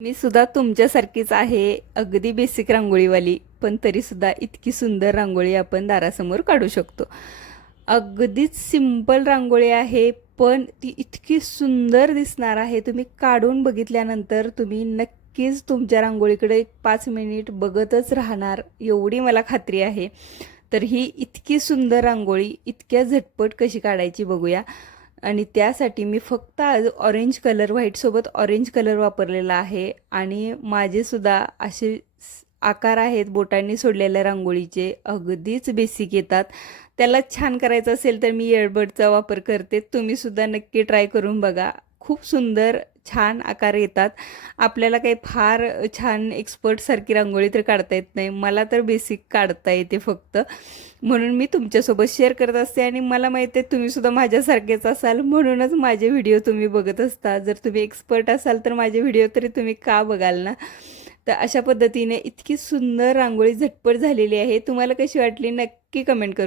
मी सुद्धा तुमच्यासारखीच आहे, अगदी बेसिक रांगोळीवाली, पण तरीसुद्धा इतकी सुंदर रांगोळी आपण दारासमोर काढू शकतो. अगदीच सिंपल रांगोळी आहे, पण ती इतकी सुंदर दिसणार आहे. तुम्ही काढून बघितल्यानंतर तुम्ही नक्कीच तुमच्या रांगोळीकडे 5 मिनिट बघतच राहणार, एवढी मला खात्री आहे. तर ही इतकी सुंदर रांगोळी इतक्या झटपट कशी काढायची बघूया. आणि त्यासाठी मी फक्त आज ऑरेंज कलर, व्हाईटसोबत ऑरेंज कलर वापरलेला आहे. आणि माझेसुद्धा असे आकार आहेत बोटांनी सोडलेल्या रांगोळीचे, अगदीच बेसिक येतात. त्याला छान करायचं असेल तर मी एअरबडचा वापर करते. तुम्हीसुद्धा नक्की ट्राय करून बघा. खूप सुंदर छान आकार येतात. आपल्याला काही फार छान एक्सपर्टसारखी रांगोळी तर काढता येत नाही, मला तर बेसिक काढता येते फक्त. म्हणून मी तुमच्यासोबत शेअर करत असते आणि मला माहिती आहे तुम्हीसुद्धा माझ्यासारखेच असाल, म्हणूनच माझे व्हिडिओ तुम्ही बघत असता. जर तुम्ही एक्सपर्ट असाल तर माझे व्हिडिओ तरी तुम्ही का बघाल ना. तर अशा पद्धतीने इतकी सुंदर रांगोळी झटपट झालेली आहे. तुम्हाला कशी वाटली नक्की कमेंट करू.